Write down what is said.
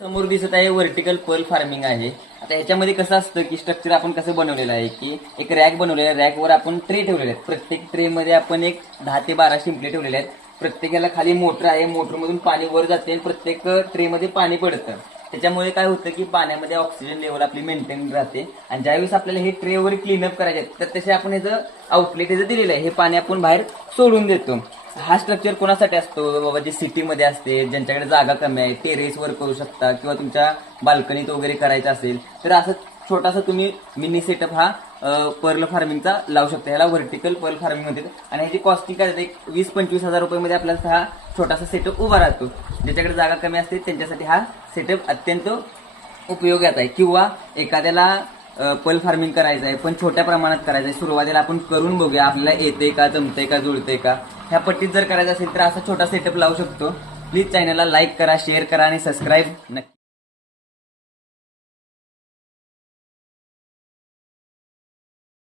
समोर दिसत आहे व्हर्टिकल पर्ल फार्मिंग आहे. आता ह्याच्यामध्ये कसं असतं की स्ट्रक्चर आपण कसं बनवलेलं आहे की एक रॅक बनवलेला आहे, रॅकवर आपण ट्रे ठेवलेले आहेत. प्रत्येक ट्रे मध्ये आपण एक 10 ते 12 शिंपले ठेवलेले आहेत. प्रत्येकाला खाली मोटर आहे, मोटरमधून पाणी वर जाते आणि प्रत्येक ट्रे मध्ये पाणी पडतं. त्याच्यामुळे काय होतं की पाण्यामध्ये ऑक्सिजन लेवल आपली मेंटेन राहते आणि ज्यावेळेस आपल्याला हे ट्रे वगैरे क्लीनअप करायचे आहेत तर तसे आपण ह्याचं आउटलेट ह्याचं दिलेलं आहे. हे पाणी आपण बाहेर सोडून देतो. हा स्ट्रक्चर कोणासाठी असतो बाबा, जे सिटीमध्ये असते, ज्यांच्याकडे जागा कमी आहे, टेरेसवर करू शकता किंवा तुमच्या बाल्कनीत वगैरे करायचं असेल तर असं छोटासा तुम्ही मिनी सेटअप हा पर्ल फार्मिंगचा लावू शकता. ह्याला व्हर्टिकल पर्ल फार्मिंग म्हणतात आणि ह्याची कॉस्टिंग काय एक 20-25 हजार रुपयामध्ये आपल्याला हा छोटासा सेटअप उभा राहतो. ज्याच्याकडे जागा कमी असते त्यांच्यासाठी हा सेटअप अत्यंत उपयोगात आहे. किंवा एखाद्याला पर्ल फार्मिंग करायचं आहे पण छोट्या प्रमाणात करायचं आहे, सुरुवातीला आपण करून बघूया आपल्याला येते का, जमतंय का, जुळतंय का. ह्या पट्टीत जर करायचं असेल तर असा छोटा सेटअप लावू शकतो. प्लीज चॅनलला लाईक करा, शेअर करा आणि सबस्क्राईब नक्की